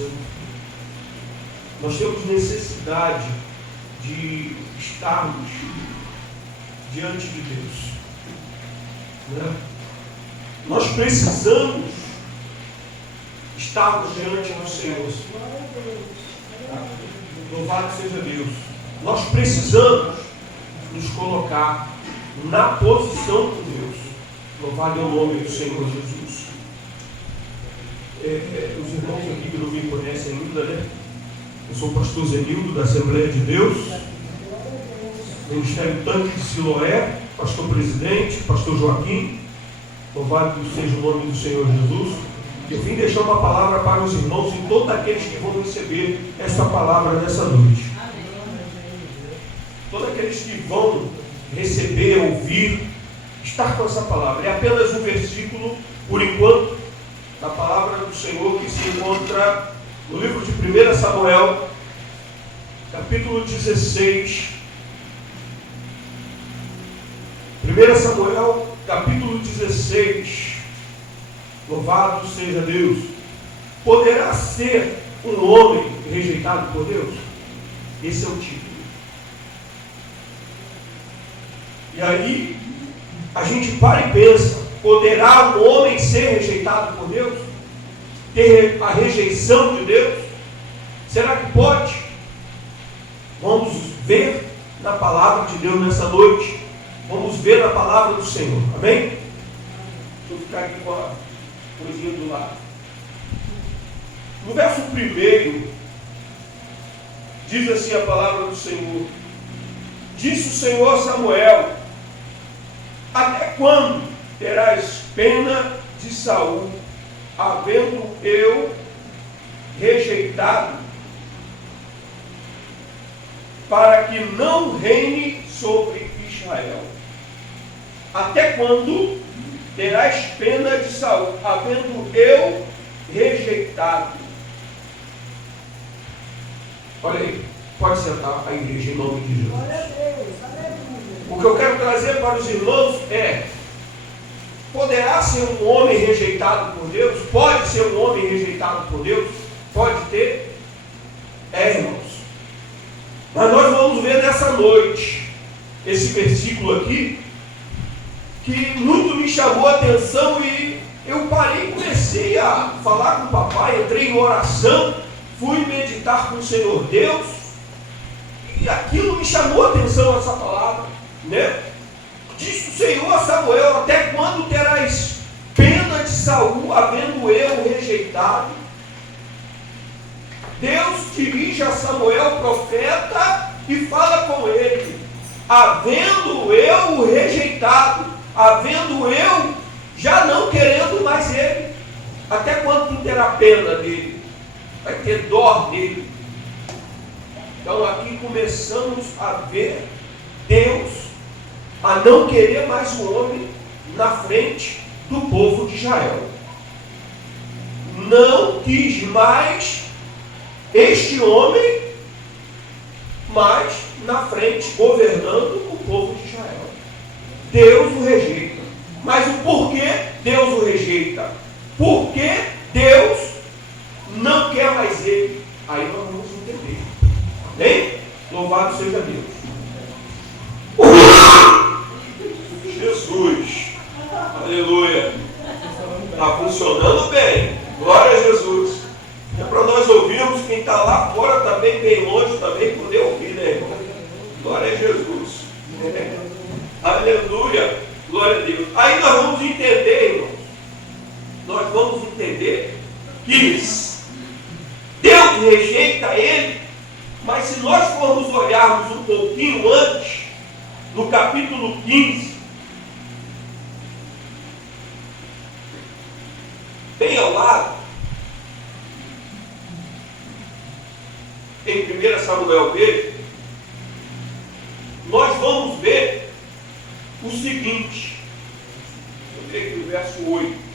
Santo. Nós temos necessidade de estarmos diante de Deus, né? Nós precisamos estarmos diante do Senhor. Louvado seja Deus. Nós precisamos nos colocar na posição de Deus. Louvado é o nome do Senhor Jesus. Os irmãos aqui que não me conhecem ainda, né? Eu sou o pastor Zenildo, da Assembleia de Deus, Ministério Tanque de Siloé, pastor presidente, pastor Joaquim. Louvado seja o nome do Senhor Jesus. Eu vim deixar uma palavra para os irmãos e todos aqueles que vão receber essa palavra nessa noite. Todos aqueles que vão receber, ouvir, estar com essa palavra. É apenas um versículo, por enquanto, da palavra do Senhor que se encontra no livro de 1 Samuel, capítulo 16. 1 Samuel, capítulo 16. Louvado seja Deus. Poderá ser um homem rejeitado por Deus? Esse é o título. E aí, a gente para e pensa: poderá um homem ser rejeitado por Deus? Ter a rejeição de Deus? Será que pode? Vamos ver na palavra de Deus nessa noite. Vamos ver na palavra do Senhor. Amém? Deixa eu ficar aqui com a coisinha do lado. No verso 1, diz assim a palavra do Senhor: disse o Senhor a Samuel: até quando terás pena de Saul, havendo eu rejeitado, para que não reine sobre Israel? Até quando terás pena de Saul, havendo eu rejeitado? Olha aí, pode sentar a igreja em nome de Jesus. O que eu quero trazer para os irmãos é: poderá ser um homem rejeitado por Deus? Pode ser um homem rejeitado por Deus? Pode ter? Irmãos. Mas nós vamos ver nessa noite esse versículo aqui, que muito me chamou a atenção, e eu parei e comecei a falar com o papai, entrei em oração, fui meditar com o Senhor Deus, e aquilo me chamou a atenção, essa palavra, né? Disse o Senhor a Samuel: até quando terás pena de Saul, havendo eu rejeitado? Deus dirige a Samuel, profeta, e fala com ele: havendo eu o rejeitado, havendo eu já não querendo mais ele, até quando tu terá pena dele? Vai ter dó dele. Então aqui começamos a ver Deus a não querer mais o homem na frente do povo de Israel. Não quis mais este homem mais na frente, governando o povo de Israel. Deus o rejeita. Mas o porquê Deus o rejeita? Porque Deus não quer mais ele. Aí nós vamos entender. Amém? Louvado seja Deus. Jesus. Aleluia. Está funcionando bem. Glória a Jesus. É para nós ouvirmos, quem está lá fora também, bem longe, também poder ouvir, né, irmão? Glória a Jesus. Aleluia. Glória a Deus. Aí nós vamos entender, irmãos. Nós vamos entender que Deus rejeita ele, mas se nós formos olharmos um pouquinho antes, no capítulo 15, bem ao lado, em 1 Samuel B, nós vamos ver o seguinte. Eu creio que o verso 8.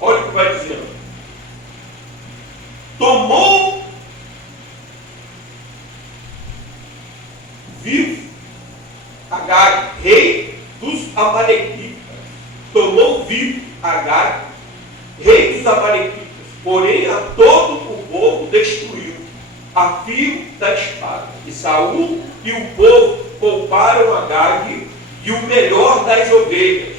Olha o que vai dizendo. Tomou vivo Agag, rei dos Amalequitas. Tomou vivo Agag, rei dos Amalequitas, porém a todo o povo destruiu, a fio da espada. E Saul e o povo pouparam Agag e o melhor das ovelhas,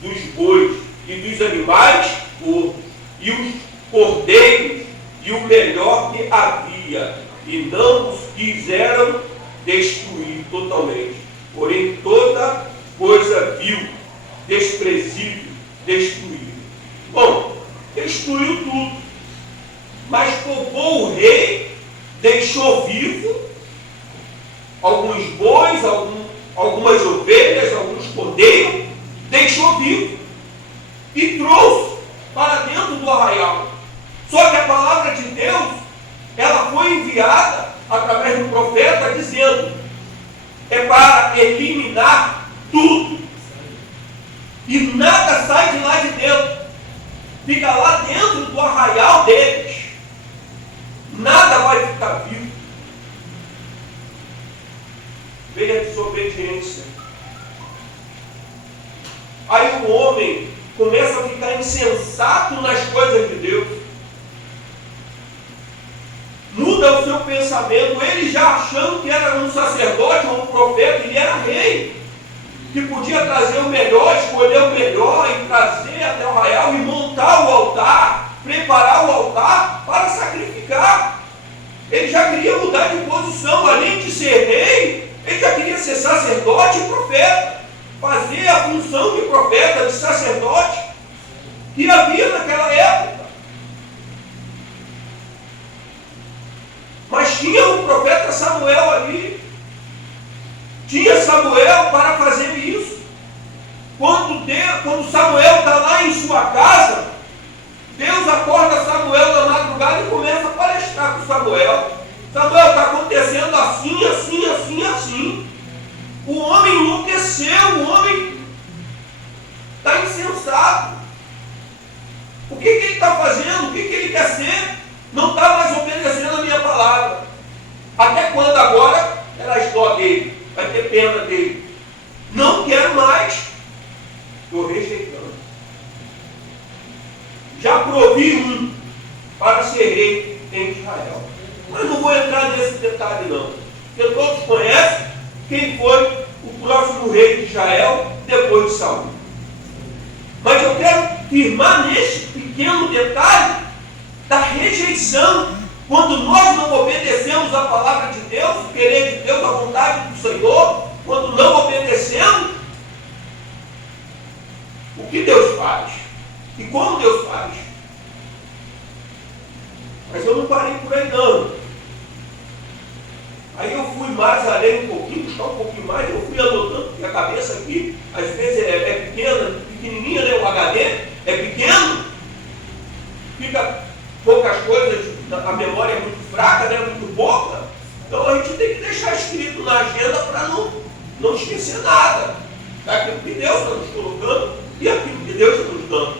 dos bois e dos animais gordos, e os cordeiros e o melhor que havia, e não os quiseram destruir totalmente. Porém toda coisa vil, desprezível, destruído. Bom, destruiu tudo, mas poupou o rei, deixou vivo alguns bois, algumas ovelhas, alguns cordeiros, deixou vivo e trouxe para dentro do arraial. Só que a palavra de Deus, ela foi enviada através do profeta dizendo, é para eliminar tudo. E nada sai de lá de dentro. Fica lá dentro do arraial deles. Nada vai ficar vivo. Veja a desobediência. Aí o homem começa a ficar insensato nas coisas de Deus. Muda o seu pensamento. Ele já achando que era um sacerdote ou um profeta, ele era rei, que podia trazer o melhor, escolher o melhor e trazer até o arraial e montar o altar, preparar o altar para sacrificar. Ele já queria mudar de posição, além de ser rei, ele já queria ser sacerdote e profeta, fazer a função de profeta, de sacerdote, que havia naquela época. Mas tinha o profeta Samuel ali, tinha Samuel para fazer isso. Quando Samuel está lá em sua casa, Deus acorda Samuel na madrugada e começa a palestrar com Samuel. Samuel, está acontecendo assim, assim, assim, assim. O homem enlouqueceu, o homem está insensato. O que ele está fazendo? O que ele quer ser? Não está mais obedecendo a minha palavra. Até quando agora? Elas dó dele, vai ter pena dele. Não quero mais. Estou rejeitando. Já provi um para ser rei em Israel. Mas não vou entrar nesse detalhe não. Porque todos conhecem quem foi o próximo rei de Israel depois de Saul. Mas eu quero firmar neste pequeno detalhe da rejeição. Quando nós não obedecemos a palavra de Deus, o querer de Deus, a vontade do Senhor, quando não obedecemos, o que Deus faz? E como Deus faz? Mas eu não parei por aí não. Aí eu fui mais além um pouquinho, buscar um pouquinho mais, eu fui anotando, porque a cabeça aqui, às vezes é pequena, pequenininha, né? O HD é pequeno, fica poucas coisas, a memória é muito fraca, né? Muito pouca. Então a gente tem que deixar escrito na agenda para não esquecer nada daquilo que Deus está nos colocando e aquilo que Deus está nos dando.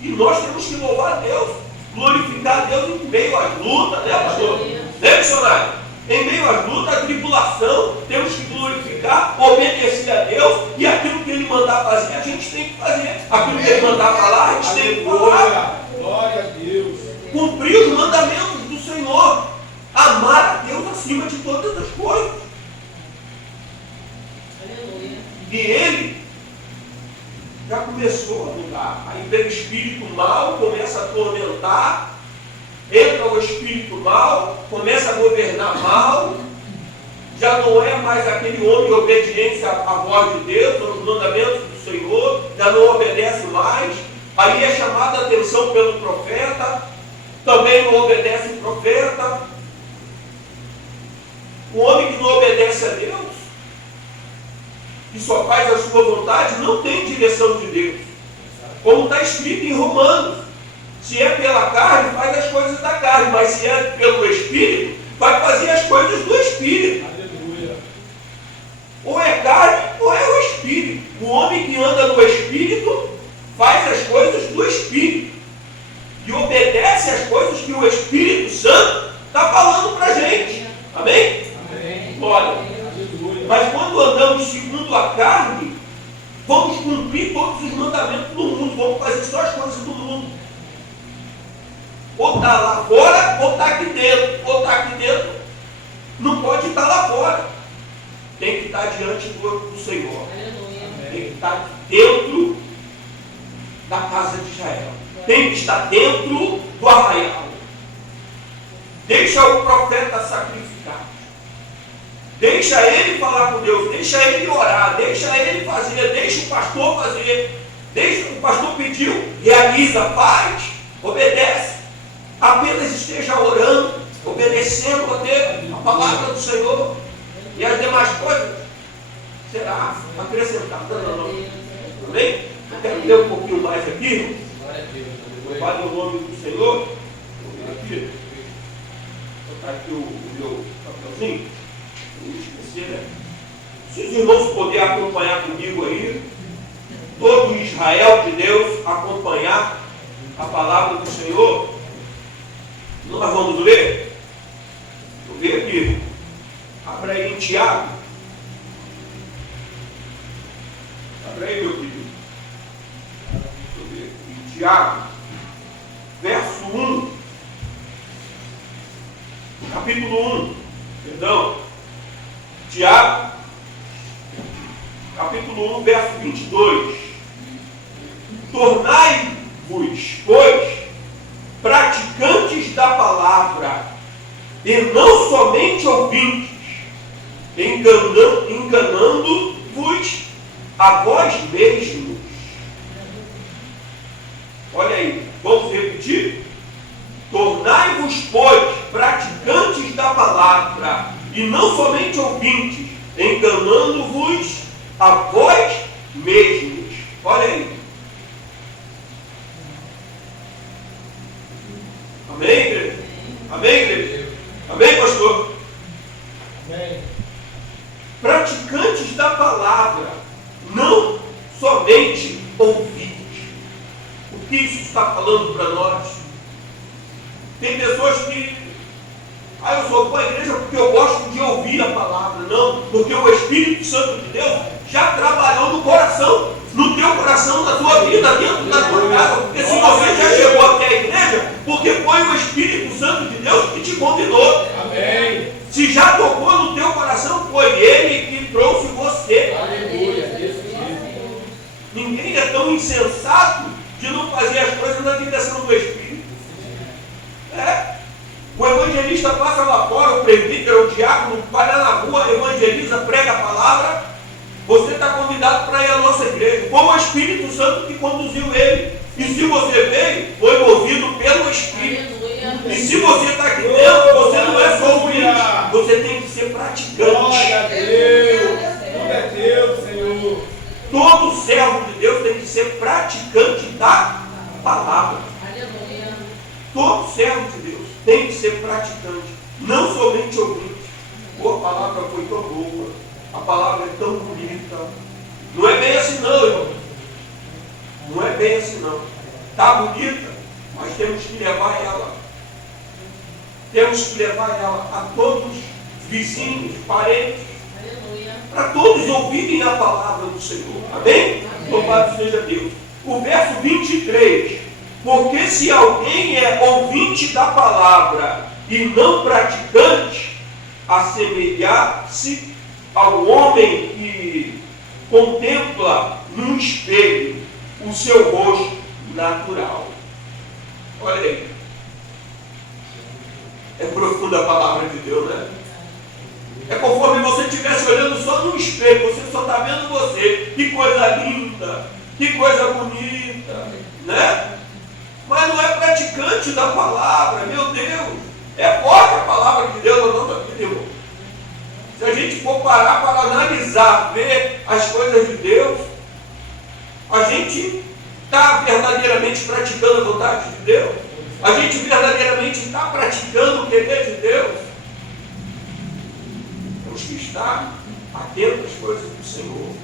E nós temos que louvar a Deus, glorificar a Deus em meio às lutas, né, pastor? Né, missionário? Em meio às lutas, à tribulação, temos que glorificar, obedecer a Deus, e aquilo que Ele mandar fazer, a gente tem que fazer. Aquilo que Ele mandar falar, a gente tem que falar. Glória a Deus. Cumprir os mandamentos do Senhor. Amar a Deus acima de todas as coisas. Aleluia. E Ele já começou a mudar. Aí pelo espírito mal, começa a atormentar. Entra o espírito mal, começa a governar mal, já não é mais aquele homem de obediência à voz de Deus, aos mandamentos do Senhor, já não obedece mais. Aí é chamada a atenção pelo profeta, também não obedece o profeta. O homem que não obedece a Deus, que só faz a sua vontade, não tem direção de Deus. Como está escrito em Romanos. Se é pela carne, faz as coisas da carne, mas se é pelo Espírito, vai fazer as coisas do Espírito. Aleluia. Ou é carne, ou é o Espírito. O homem que anda no Espírito, faz as coisas do Espírito. E obedece às coisas que o Espírito Santo está falando para a gente. Amém? Amém. Olha, Aleluia. mas quando andamos segundo a carne, vamos cumprir todos os mandamentos do mundo, vamos fazer só as coisas do mundo. estar lá fora ou está aqui dentro. Ou está aqui dentro, não pode estar lá fora. Tem que estar diante do Senhor. Tem que estar dentro da casa de Israel. Tem que estar dentro do arraial. Deixa o profeta sacrificar. Deixa ele falar com Deus. Deixa ele orar. Deixa ele fazer. Deixa o pastor fazer. Deixa o pastor pediu. Realiza, faz, obedece. Apenas esteja orando, obedecendo a Deus, a palavra do Senhor. E as demais coisas será acrescentada na nossa vida. Amém? Eu quero ler um pouquinho mais aqui. Louvado o nome do Senhor. Vou ver aqui. Vou botar aqui o meu papelzinho. Não esquecer, né? Se os irmãos puderem acompanhar comigo aí, todo Israel de Deus acompanhar a palavra do Senhor, nós vamos ler. Vou ver aqui. Abra aí em Tiago. Abra aí, meu querido. Deixa eu ver aqui. Em Tiago, verso 1. Capítulo 1. Perdão. Tiago, capítulo 1, verso 22. Tornai-vos, pois, praticantes da palavra, e não somente ouvintes, enganando-vos a vós mesmos. Olha aí, vamos repetir? Tornai-vos, pois, praticantes da palavra, e não somente ouvintes, enganando-vos a vós mesmos. Olha aí. Amém, igreja? Amém, igreja? Amém, pastor? Amém. Praticantes da palavra, não somente ouvintes. O que isso está falando para nós? Tem pessoas que eu sou para a igreja porque eu gosto de ouvir a palavra. Não, porque o Espírito Santo de Deus já trabalhou no coração, no teu coração, na tua vida, dentro da tua casa. Porque se você já chegou até a igreja, porque foi o Espírito Santo de Deus que te convidou. Amém. Se já tocou no teu coração, foi Ele que trouxe você. Aleluia. Ninguém é tão insensato de não fazer as coisas na direção do Espírito. O evangelista passa lá fora, o presbítero, o diácono, vai lá na rua, evangeliza, prega a palavra. Você está convidado para ir à nossa igreja. Foi o Espírito Santo que conduziu ele. E se você veio, foi movido pelo Espírito. E se você está aqui dentro, você não é só ouvinte, você tem que ser praticante. Glória a Deus. Glória a Deus, Senhor. Todo servo de Deus tem que ser praticante da palavra. Todo servo de Deus tem que ser praticante, não somente ouvinte. A palavra foi tão boa, a palavra é tão bonita. Não é bem assim não, irmão. Não é bem assim não. Está bonita, mas temos que levar ela. Temos que levar ela a todos, vizinhos, parentes, para todos ouvirem a palavra do Senhor. Amém? Louvado seja Deus. O verso 23. Porque se alguém é ouvinte da palavra e não praticante, assemelhar-se ao homem que contempla num espelho o seu rosto natural. Olha aí. É profunda a palavra de Deus, né? É conforme você estivesse olhando só no espelho, você só está vendo você. Que coisa linda, que coisa bonita, né? Mas não é praticante da palavra, meu Deus. É forte a palavra de Deus na nossa vida, irmão. Se a gente for parar para analisar, ver as coisas de Deus, a gente está verdadeiramente praticando a vontade de Deus? A gente verdadeiramente está praticando o querer de Deus? Temos que estar atentos às coisas do Senhor.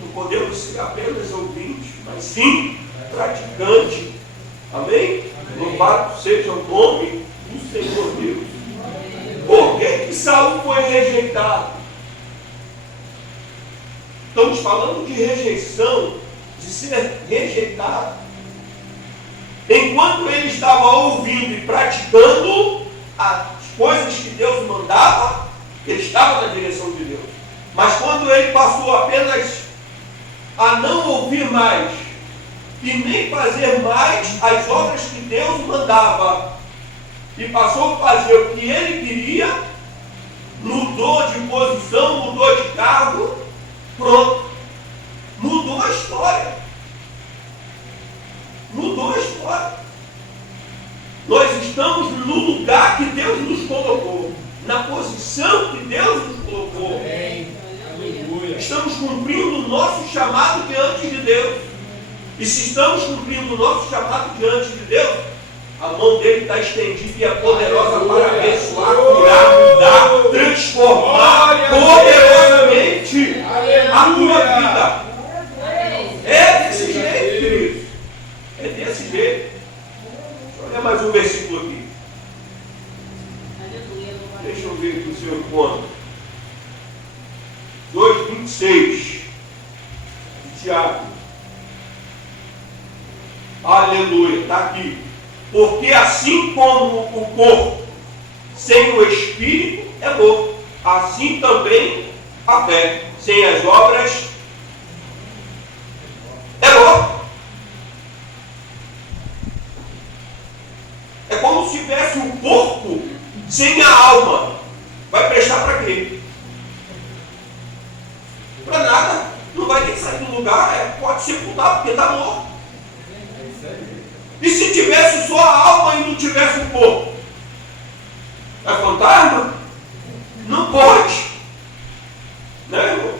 Não podemos ser apenas ouvintes, mas sim praticantes. Amém? Louvado seja o nome do Senhor Deus. Por que Saul foi rejeitado? Estamos falando de rejeição, de ser rejeitado. enquanto ele estava ouvindo e praticando as coisas que Deus mandava, ele estava na direção de Deus. Mas quando ele passou apenas a não ouvir mais e nem fazer mais as obras que Deus mandava, e passou a fazer o que ele queria, mudou de posição, mudou de cargo, pronto, mudou a história. Mudou a história. Nós estamos no lugar que Deus nos colocou, na posição que Deus nos colocou. Estamos cumprindo o nosso chamado diante de Deus. E se estamos cumprindo o nosso chamado diante de Deus, a mão dele está estendida e é poderosa para abençoar, curar, mudar, transformar poderosamente a tua vida. É desse jeito, querido. É desse jeito. Deixa eu ler mais um versículo aqui. Deixa eu ver aqui o seu encontro. 2:26 de Tiago. Aleluia, está aqui. Porque assim como o corpo sem o espírito é morto, assim também a fé sem as obras é morta. É como se tivesse o corpo sem a alma. Vai prestar para quê? Para nada. Não vai ter que sair do lugar, pode sepultar porque está morto. E se tivesse só a alma e não tivesse o corpo? É fantasma? Não pode. Né, irmão?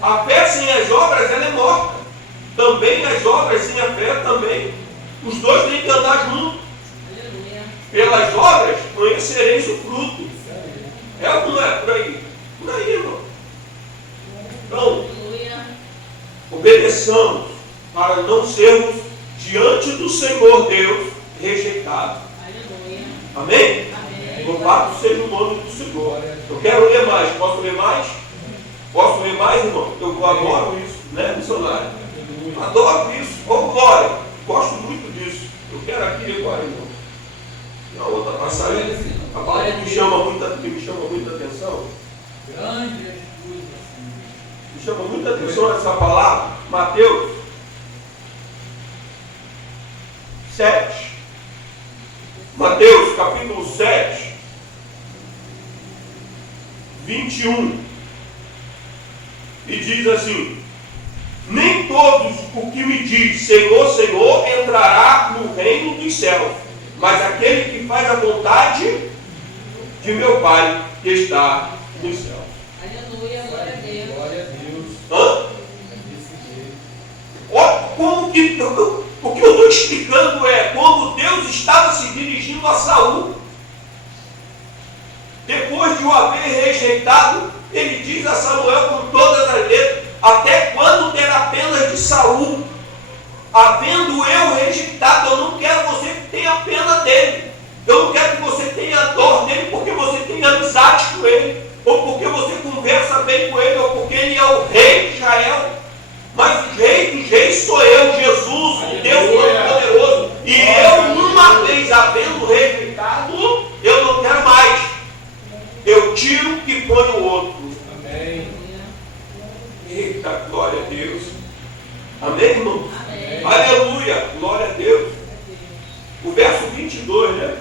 A fé sem as obras, ela é morta. Também as obras sem a fé, também. Os dois têm que andar juntos. Pelas obras, conhecereis o fruto. É ou não é? Por aí. Por aí, irmão. Então, obedeçamos para não sermos diante do Senhor Deus rejeitados. Amém? Louvado seja o nome do Senhor. Eu quero ler mais. Posso ler mais? Posso ler mais, irmão? Eu adoro isso, né, missionário? Adoro isso. Ô, glória. Gosto muito disso. Eu quero aqui agora, irmão. E a outra passagem. A palavra que me chama muita atenção. Me chama muita atenção essa palavra. Mateus 7. Mateus capítulo 7, 21. E diz assim: nem todos o que me diz Senhor, Senhor entrará no reino dos céus, mas aquele que faz a vontade de meu Pai que está nos céus. Aleluia, glória a Deus. Glória a Deus. Hã? Olha como que o que eu estou explicando é como Deus estava se dirigindo a Saul. Depois de o haver rejeitado, ele diz a Samuel com todas as letras: até quando terá pena de Saul? Havendo eu rejeitado, eu não quero você que tenha pena dele. Eu não quero que você tenha dor dele porque você tem amizade com ele, ou porque você conversa bem com ele, ou porque ele é o rei de Israel. Mas o rei dos reis sou eu, Jesus, o Deus Todo-Poderoso. E eu, uma vez havendo rejeitado, eu não quero mais. Eu tiro e ponho o outro. Amém. Eita, glória a Deus. Amém, irmão? Amém. Aleluia, glória a Deus. O verso 22, né?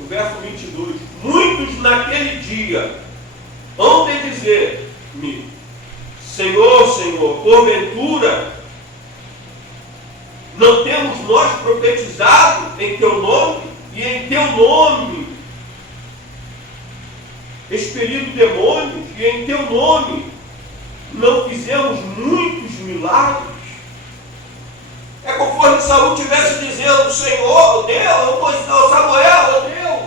O verso 22. Muitos naquele dia hão de dizer-me: Senhor, Senhor, porventura não temos nós profetizado em teu nome, e em teu nome expelido demônios, e em teu nome não fizemos muitos milagres? É conforme Saul estivesse dizendo: Senhor, Deus, Samuel, Deus,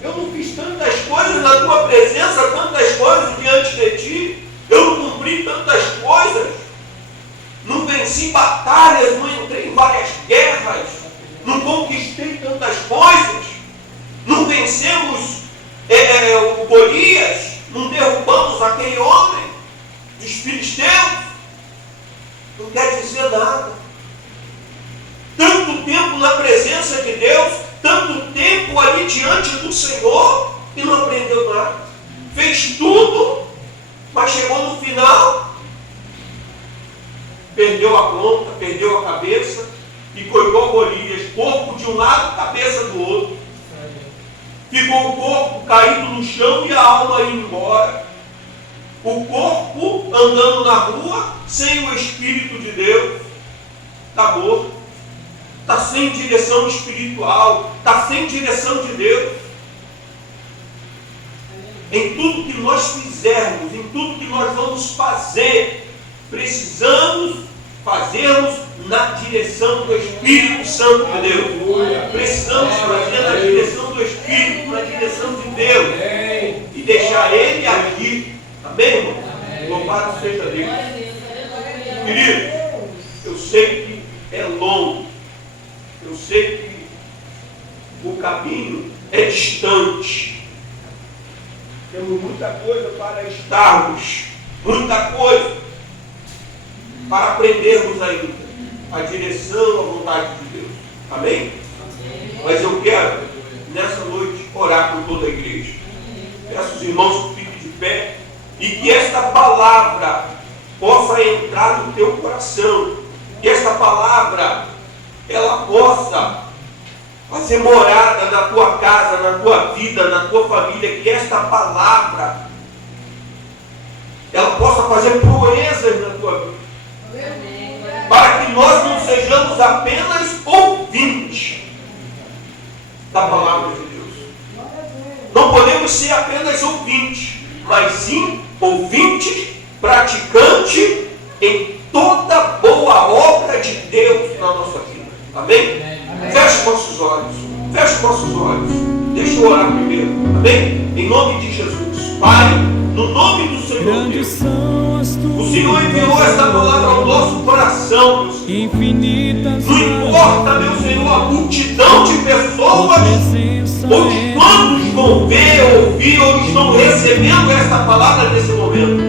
eu não fiz tantas coisas na tua presença, tantas coisas diante de ti, eu não cumpri tantas coisas, não venci batalhas, não entrei em várias guerras, não conquistei tantas coisas, não vencemos o Golias, não derrubamos aquele homem dos filisteus. Não quer dizer nada. Tanto tempo diante do Senhor e não aprendeu nada. Fez tudo, mas chegou no final, perdeu a conta, perdeu a cabeça, ficou igual Golias, corpo de um lado, cabeça do outro. Ficou o corpo caído no chão e a alma indo embora. O corpo andando na rua sem o Espírito de Deus. Está morto. Está sem direção espiritual. Está sem direção de Deus. Em tudo que nós fizermos, em tudo que nós vamos fazer, precisamos fazermos na direção do Espírito Santo de Deus. Precisamos fazer na direção do Espírito, na direção de Deus. E deixar Ele agir. Amém, irmão? Louvado seja Deus. Querido, eu sei que é longo. Eu sei que o caminho é distante. Temos muita coisa para estarmos. Muita coisa para aprendermos ainda a direção, a vontade de Deus. Amém? Mas eu quero, nessa noite, orar por toda a igreja. Peço os irmãos que fiquem de pé e que esta palavra possa entrar no teu coração. Que esta palavra, ela possa fazer morada na tua casa, na tua vida, na tua família. Que esta palavra, ela possa fazer proezas na tua vida. Para que nós não sejamos apenas ouvintes da palavra de Deus. Não podemos ser apenas ouvintes, mas sim ouvintes, praticantes em toda boa obra de Deus na nossa vida. Amém? Feche nossos olhos. Feche nossos olhos. Deixa eu orar primeiro. Amém? Em nome de Jesus. Pai, no nome do Senhor Deus. O Senhor enviou esta palavra ao nosso coração, meu Senhor. Não importa, meu Senhor, a multidão de pessoas, ou de quantos vão ver, ouvir, ou estão recebendo esta palavra nesse momento.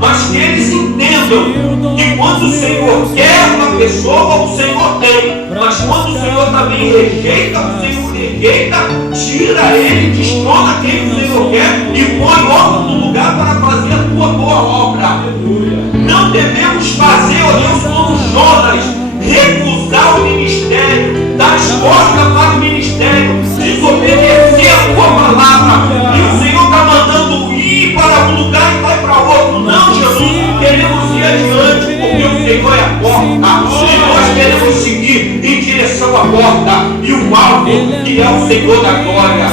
Mas que eles entendam que quando o Senhor quer uma pessoa, o Senhor tem. Mas quando o Senhor também rejeita, o Senhor rejeita, tira ele, destrona quem o Senhor quer e põe outro no lugar para fazer a tua boa obra. Não devemos fazer, ó Deus, como Jonas, recusar o ministério, dar as costas para o ministério, desobedecer a tua palavra. E o Senhor está mandando ir para um lugar e vai para outro. Não, Jesus, queremos ir adiante, porque o Senhor é a porta. E nós queremos seguir em direção à porta e o alvo, que é o Senhor da glória.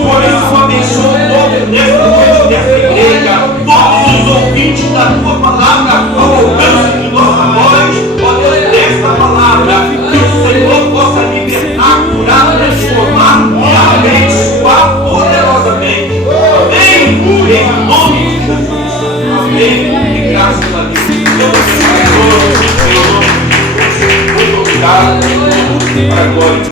Por isso, abençoa todos nessa noite, nessa igreja, todos os ouvintes da tua palavra, ao alcance de nossa voz, ó Deus, nesta palavra, que o Senhor possa libertar, curar, transformar e abençoar poderosamente. Amém? Em nome de Jesus. Amém? E graças a Deus. Deus abençoe. Muito obrigado. Para a glória.